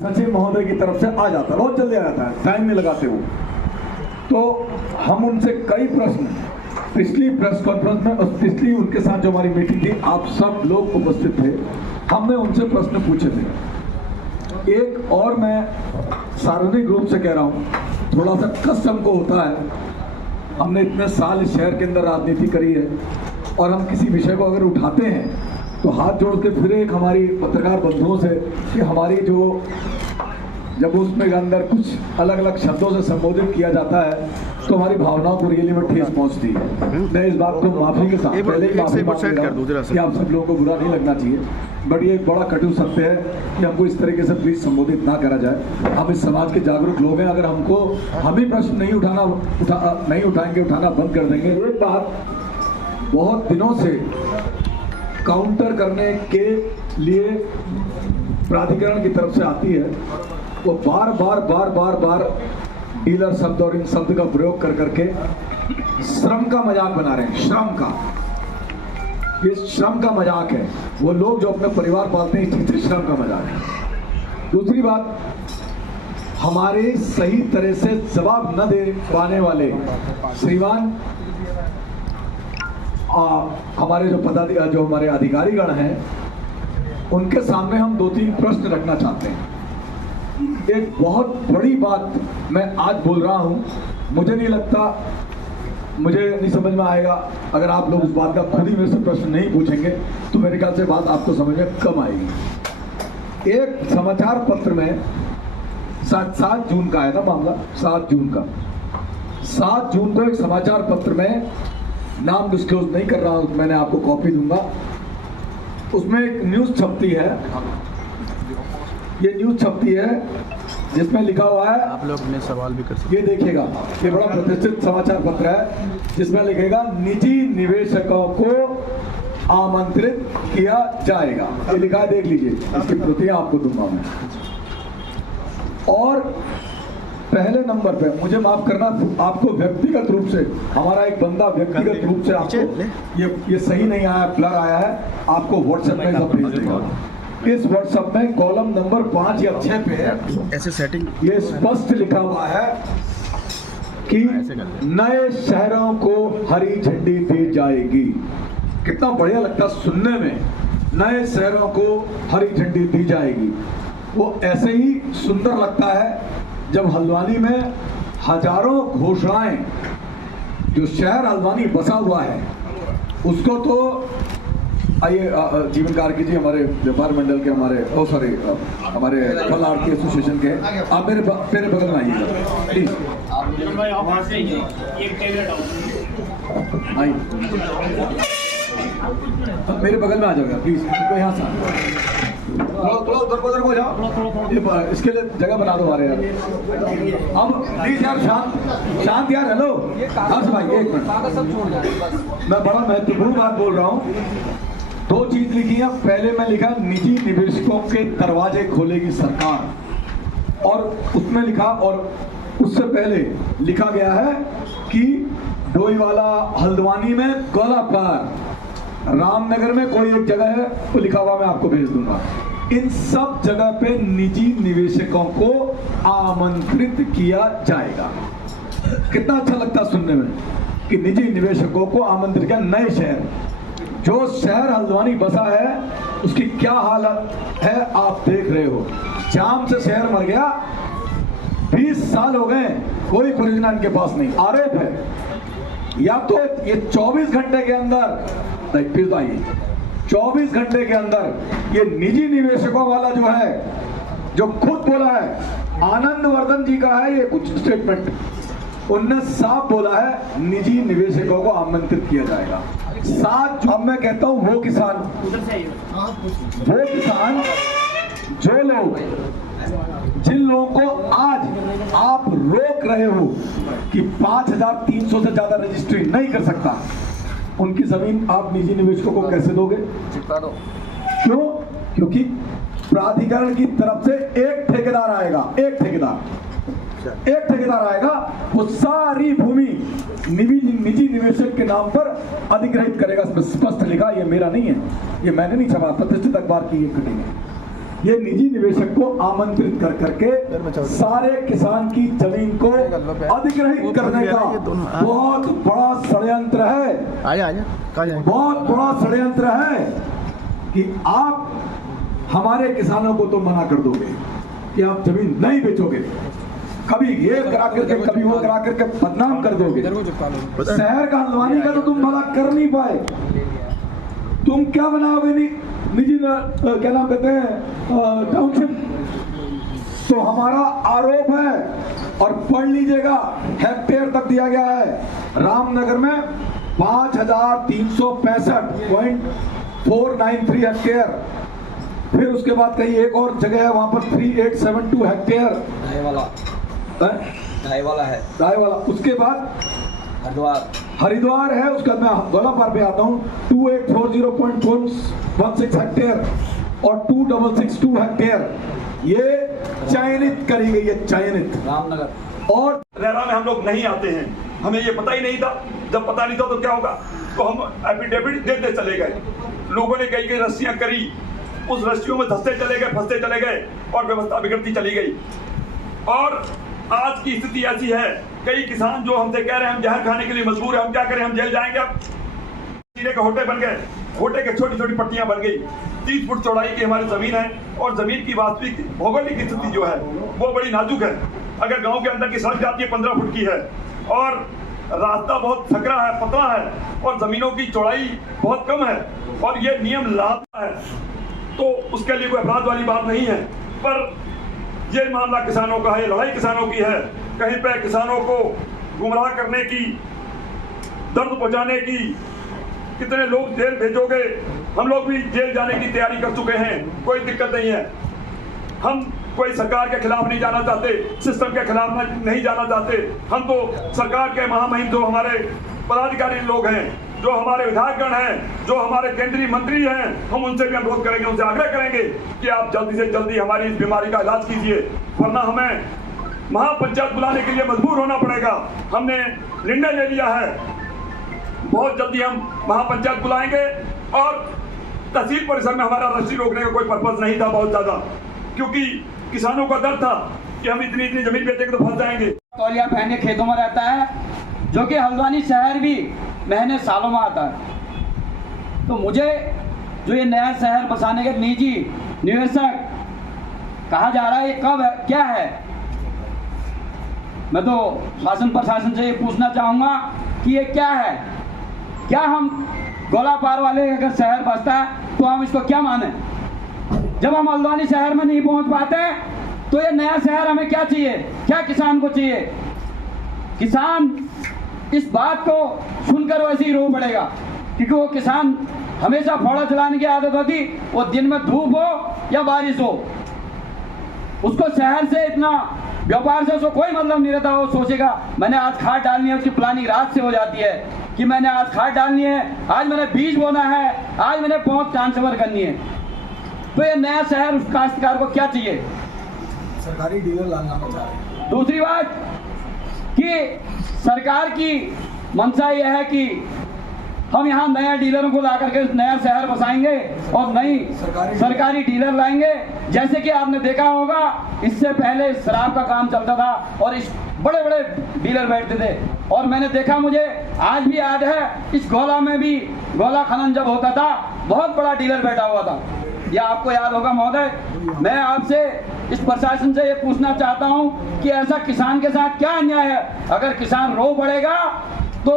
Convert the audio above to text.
सचिव महोदय की तरफ से आ जाता है, बहुत जल्दी आ जाता है, टाइम नहीं लगाते वो। तो हम उनसे कई प्रश्न पिछली प्रेस कॉन्फ्रेंस में और पिछली उनके साथ जो हमारी मीटिंग थी, आप सब लोग उपस्थित थे, हमने उनसे प्रश्न पूछे थे। एक और मैं सार्वजनिक रूप से कह रहा हूँ, थोड़ा सा कष्ट हमको होता है, हमने इतने साल इस शहर के अंदर राजनीति करी है और हम किसी विषय को अगर उठाते हैं तो हाथ जोड़ के फिर एक हमारी पत्रकार बंधुओं से कि हमारी जो जब उसमें अंदर कुछ अलग अलग शब्दों से संबोधित किया जाता है तो हमारी भावनाओं को रियली में ठेस पहुंचती है। मैं इस बात को माफी के साथ पहले ही माफी मांग रहा हूं कि आप सब लोगों को बुरा नहीं लगना चाहिए, बट ये एक बड़ा कटु सत्य है कि हमको इस तरीके से प्लीज संबोधित ना करा जाए। हम इस समाज के जागरूक लोग हैं, अगर हम ही प्रश्न नहीं उठाएंगे, उठाना बंद कर देंगे। एक बात बहुत दिनों से काउंटर करने के लिए प्राधिकरण की तरफ से आती है, वो बार डीलर शब्द और इन शब्द का प्रयोग कर करके श्रम का मजाक बना रहे हैं। श्रम का, ये श्रम का मजाक है। वो लोग जो अपने परिवार पालते हैं, इस चीज से श्रम का मजाक है। दूसरी बात, हमारे सही तरह से जवाब न दे पाने वाले श्रीमान हमारे जो हमारे अधिकारीगण हैं, उनके सामने हम 2-3 प्रश्न रखना चाहते हैं। एक बहुत बड़ी बात मैं आज बोल रहा हूं, मुझे नहीं लगता, मुझे नहीं समझ में आएगा अगर आप लोग उस बात का खुद ही मेरे से प्रश्न नहीं पूछेंगे, तो मेरे ख्याल से बात आपको समझ में कम आएगी। एक समाचार पत्र में 7 जून का है ना मामला, 7 जून का, 7 जून को एक समाचार पत्र में, नाम डिस्क्लोज नहीं कर रहा हूं, मैंने आपको कॉपी दूंगा, उसमें एक न्यूज छपती है। ये न्यूज छपती है जिसमें लिखा हुआ है, आप लोग अपने सवाल भी कर सकते हैं। ये देखिएगा, ये बड़ा प्रतिष्ठित समाचार पत्र है जिसमें लिखेगा निजी निवेशकों को आमंत्रित किया जाएगा। ये लिखा है, देख लीजिए, इसकी प्रतियां आपको दूंगा मैं। और पहले नंबर पे, मुझे माफ करना, आपको व्यक्तिगत रूप से हमारा एक बंदा व्यक्तिगत रूप से आपको ये सही नहीं आया, ब्लर आया है, आपको व्हाट्सएप में सब भेज देगा। इस व्हाट्सएप में कॉलम नंबर 5 या 6 पे ऐसे सेटिंग ये स्पष्ट लिखा हुआ है कि नए शहरों को हरी झंडी दी जाएगी। कितना बढ़िया लगता सुनने में, नए शहरों को हरी झंडी दी जाएगी। वो ऐसे ही सुंदर लगता है जब हल्द्वानी में हजारों घोषणाएं, जो शहर हल्द्वानी बसा हुआ है उसको, तो आइए जीवन कार्की जी हमारे व्यापार मंडल के, हमारे फल आरती एसोसिएशन के, आप मेरे बगल में आइएगा प्लीज। आइए, मेरे बगल में आ जाएगा प्लीज, यहाँ से उधर को जाओ, इसके लिए जगह बना दो हमारे यार। अब प्लीज यार शांत यार। हेलो हर्ष भाई, एक मिनट, मैं बड़ा महत्वपूर्ण बात बोल रहा हूँ। 2 चीज लिखी है। पहले मैं लिखा निजी निवेशकों के दरवाजे खोलेगी सरकार, और उसमें लिखा, और उससे पहले लिखा गया है कि डोईवाला हल्द्वानी में गोलापार, रामनगर में कोई एक जगह है, तो लिखा हुआ मैं आपको भेज दूंगा। इन सब जगह पे निजी निवेशकों को आमंत्रित किया जाएगा। कितना अच्छा लगता सुनने में कि निजी निवेशकों को आमंत्रित किया। नए शहर, जो शहर हल्द्वानी बसा है उसकी क्या हालत है आप देख रहे हो। जाम से शहर मर गया, 20 साल हो गए, कोई परियोजना इनके पास नहीं। आरोप है या तो ये 24 घंटे के अंदर, फिर आइए 24 घंटे के अंदर ये निजी निवेशकों वाला जो है, जो खुद बोला है, आनंद वर्धन जी का है ये कुछ स्टेटमेंट, उनने साफ बोला है निजी निवेशकों को आमंत्रित किया जाएगा। 7 अब मैं कहता हूं वो किसान जो लोग, जिन लोगों को आज आप रोक रहे हो कि 5300 से ज्यादा रजिस्ट्री नहीं कर सकता, उनकी जमीन आप निजी निवेशकों को कैसे दोगे? क्यों? क्योंकि प्राधिकरण की तरफ से एक ठेकेदार आएगा, एक ठेकेदार आएगा, वो सारी भूमि निजी निवेशक के नाम पर अधिग्रहित करेगा। स्पष्ट लिखा, ये मेरा नहीं है, ये मैंने नहीं छपा, प्रतिष्ठित अखबार की ये कटिंग है। ये निजी निवेशक को आमंत्रित कर करके सारे किसान की जमीन को अधिग्रहित करने का बहुत बड़ा षड्यंत्र है। बहुत बड़ा षड्यंत्र है कि आप हमारे किसानों को तो मना कर दोगे कि आप जमीन नहीं बेचोगे, कभी ये करा करके कभी वो करा करके बदनाम कर दोगे। शहर का हल्द्वानी का तो तुम भला कर नहीं पाए, तुम क्या बनाओगे निजी क्या नाम कहते हैं टाउनशिप। तो हमारा आरोप है और पढ़ लीजिएगा, हेक्टेयर तक दिया गया है। रामनगर में 5365.493 हेक्टेयर, फिर उसके बाद कहीं एक और जगह है वहां पर 3872 हेक्टेयर ढाई वाला। उसके बाद हरिद्वार है, उसके बाद मैं गौलापार पे आता हूँ 2840.16 हेक्टेयर और 2662 हेक्टेयर ये चयनित करी गई है, चयनित। रामनगर और रेरा में हम लोग नहीं आते हैं, हमें ये पता ही नहीं था। जब पता नहीं था तो क्या होगा, तो हम एफिडेविट देते चले गए। लोगों ने कई रस्सियां करी, उस रस्सियों में धंसते चले गए, फंसते चले गए और व्यवस्था बिगड़ती चली गई। और आज की स्थिति ऐसी है, कई किसान जो हमसे कह रहे हैं हम जहर खाने के लिए मजबूर है, हम क्या करें, हम जेल जाएंगे। अब हीरे के होटे बन गए, होटे के छोटी छोटी पट्टियां बन गई। 30 फुट चौड़ाई की हमारी जमीन है और जमीन की वास्तविक भौगोलिक स्थिति जो है वो बड़ी नाजुक है। अगर गांव के अंदर की सड़क जाती है 15 फुट की है और रास्ता बहुत सकरा है, पतला है और जमीनों की चौड़ाई बहुत कम है और ये नियम लाता है, तो उसके लिए कोई अपराध वाली बात नहीं है। पर ये मामला किसानों का है, ये लड़ाई किसानों की है। कहीं पे किसानों को गुमराह करने की, दर्द पहुंचाने की, कितने लोग जेल भेजोगे, हम लोग भी जेल जाने की तैयारी कर चुके हैं, कोई दिक्कत नहीं है। हम कोई सरकार के खिलाफ नहीं जाना चाहते, सिस्टम के खिलाफ नहीं जाना चाहते। हम तो सरकार के महामहिम जो हमारे पदाधिकारी लोग हैं, जो हमारे विधायकगण हैं, जो हमारे केंद्रीय मंत्री हैं, हम उनसे भी अनुरोध करेंगे, उनसे आग्रह करेंगे कि आप जल्दी से जल्दी हमारी इस बीमारी का इलाज कीजिए, वरना हमें महापंचायत बुलाने के लिए मजबूर होना पड़ेगा। हमने निर्णय ले लिया है, बहुत जल्दी हम महापंचायत बुलाएंगे। और तहसील परिसर में हमारा रस्सी रोकने का कोई पर्पज नहीं था बहुत ज्यादा, क्योंकि किसानों का डर था कि हम इतनी जमीन बेचेंगे तो फंस जाएंगे। तौलिया पहने खेतों में रहता है, जो कि हल्द्वानी शहर भी महीने सालों में आता है। तो मुझे जो ये नया शहर बसाने के निजी निवेशक कहा जा रहा है, ये कब है, क्या है? मैं तो शासन प्रशासन से ये पूछना चाहूंगा कि ये क्या है? क्या हम गौलापार वाले अगर शहर बसता है तो हम इसको क्या माने? जब हम हल्द्वानी शहर में नहीं पहुंच पाते तो ये नया शहर हमें क्या चाहिए, क्या किसान को चाहिए? किसान इस बात को सुनकर वैसे ही रो पड़ेगा, क्योंकि वो किसान हमेशा फावड़ा चलाने की आदत होती, वो दिन में धूप हो या बारिश हो, उसको शहर से इतना व्यापार से उसको कोई मतलब नहीं रहता। वो सोचेगा मैंने आज खाद डालनी है, उसकी प्लानिंग रात से हो जाती है कि मैंने आज खाद डालनी है, आज मैंने बीज बोना है, आज मैंने पहुंच ट्रांसफर करनी है। तो ये नया शहर उस काश्तकार को क्या चाहिए? सरकारी डीलर लाना होता है। दूसरी बात कि सरकार की मंशा यह है कि हम यहाँ नया डीलरों को ला करके नया शहर बसाएंगे और नई सरकारी डीलर लाएंगे। जैसे कि आपने देखा होगा, इससे पहले शराब का काम चलता था और इस बड़े बड़े डीलर बैठते थे, और मैंने देखा, मुझे आज भी याद है, इस गोला में भी गोला खनन जब होता था बहुत बड़ा डीलर बैठा हुआ था। यह आपको याद होगा महोदय। मैं आपसे इस प्रशासन से ये पूछना चाहता हूं कि ऐसा किसान के साथ क्या अन्याय है? अगर किसान रो पड़ेगा तो